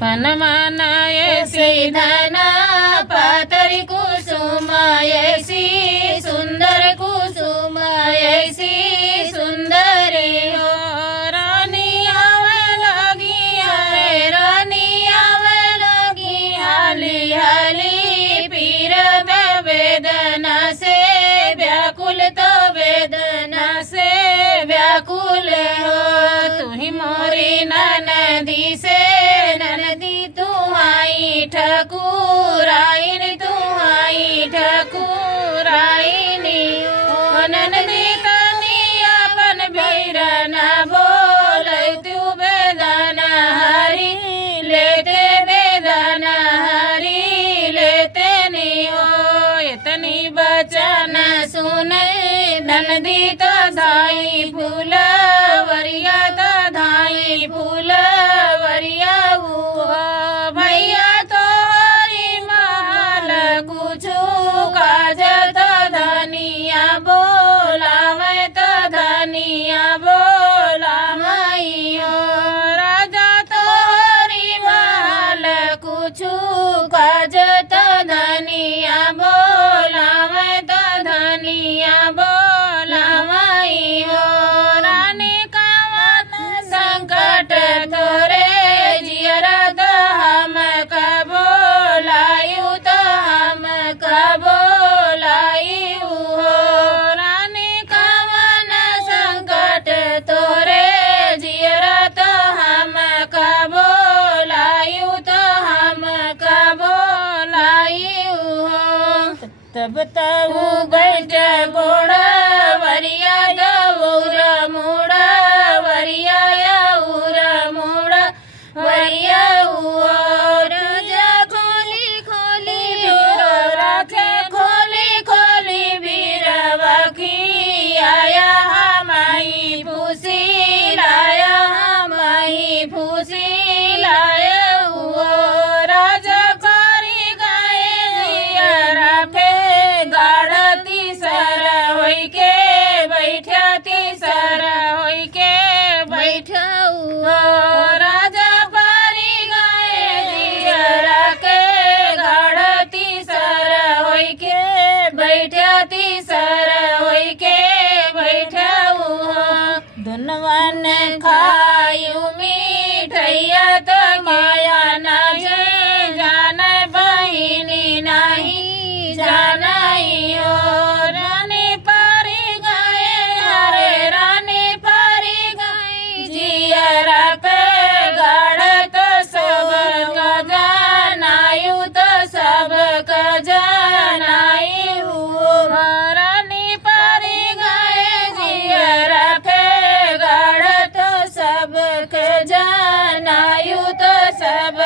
पनमान ऐसी धना पातरी कुसुम ऐसी सुंदर कुसुम ऐसी सुंदरी हो रानी आवे लगी है रानी आवे लगी हाली हाली पीर वेदना से व्याकुल तो वेदना से व्याकुल हो तू ही मोरी ननदी से ननदी तू आई ठकुराइन तू आई ठकुराइन ओ ननदी तनी अपन भैरना बोल तू वेदना हरी लेते वेदना हरी लेते नी हो इतनी बचन सुन ननदी तो धाई फूल वरिया तो धाई फूल वरिया भैया तो हरी माल कुछु काज तो धनिया बोलावे तो धनिया बोलावई हो राजा तो हरी माल कुछु काज तो धनिया बोलावे तो धनिया बोलावई हो रानी कावन संकट तोरे जियरा तो हम बोलायु तो हम बोलायु हो रानी कावन संकट तोरे जियरा तो हम बोलायु तो हम बोलायु हो तब तब बैठ गोड़ा वरिया गौर मुड़ा वरिया उर मुड़ा वरिया राजा खोली खोली राखे खोली खोली बीरवखी आया हमाई फूसी लाया हमाई फूसी लाया राजा करी गाए राफे गाड़ती सर होई के बैठती सर होई के बैठा राजा पारी गाए जियरा के गाड़ती सर होई के बैठती सर होई के बैठा दुनवन खायु मिठैया तो माया ना जान बहिनी नहीं जानाई हो रानी पारी गाए हरे रानी पारी गाए जियरा पे गाड़ तो सब जनायु तो सब जनायु रानी पारी गाए जियरा पे गाड़ तो सब जनायु तो सब